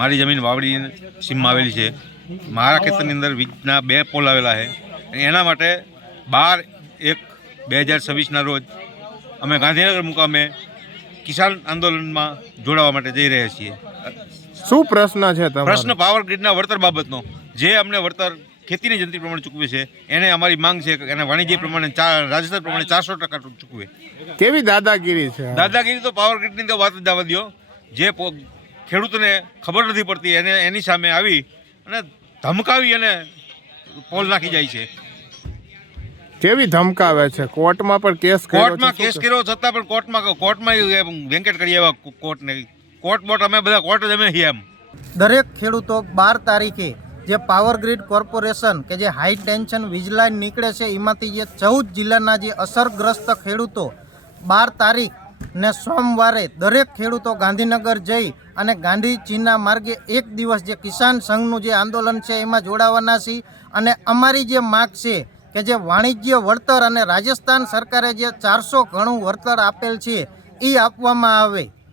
મારી જમીન વાવડી સીમમાં આવેલી છે. મારા ખેતરની અંદર વીજના 2 પોલ આવેલા છે. એના માટે 12/1/2026ના રોજ અમે ગાંધીનગર મુકામે કિસાન આંદોલનમાં જોડાવા માટે જઈ રહ્યા છીએ. શું પ્રશ્ન છે તમારો? પ્રશ્ન પાવર ગ્રીડના વળતર બાબતનો. જે અમને વળતર ખેતીની જંત્રી પ્રમાણે ચૂકવે છે એને અમારી માંગ છે કે એને વાણિજ્ય પ્રમાણે રાજસ્થાન પ્રમાણે 400% ચૂકવે. કેવી દાદાગીરી છે? દાદાગીરી તો પાવર ગ્રીડની તો વાત જ જવા દો. જે ખેડૂતોને ખબર નથી પડતી એની સામે આવી અને ધમકાવી અને પોલ નાખી જાય છે. કેવી ધમકાવે છે? કોર્ટમાં પણ કેસ કર્યો? કોર્ટમાં કેસ કર્યો છતાં પણ કોર્ટમાં વેંકેટ કરી આવ્યા કોર્ટને. કોર્ટ અમે બધા કોર્ટ જ અમે એમ દરેક ખેડૂતો 12 તારીખે જે પાવર ગ્રીડ કોર્પોરેશન કે જે હાઈ ટેન્શન વીજ લાઇન નીકળે છે એમાંથી જે 14 જિલ્લાના જે અસરગ્રસ્ત ખેડૂતો 12 તારીખ ને સોમવારે દરેક ખેડૂતો ગાંધીનગર જઈ અને ગાંધીજીના માર્ગે એક દિવસ જે કિસાન સંઘનું જે આંદોલન છે એમાં જોડાવાના છીએ. અને અમારી જે માગ છે કે જે વાણિજ્ય વળતર અને રાજસ્થાન સરકારે જે 400 ગણું વળતર આપેલ છે એ આપવામાં આવે.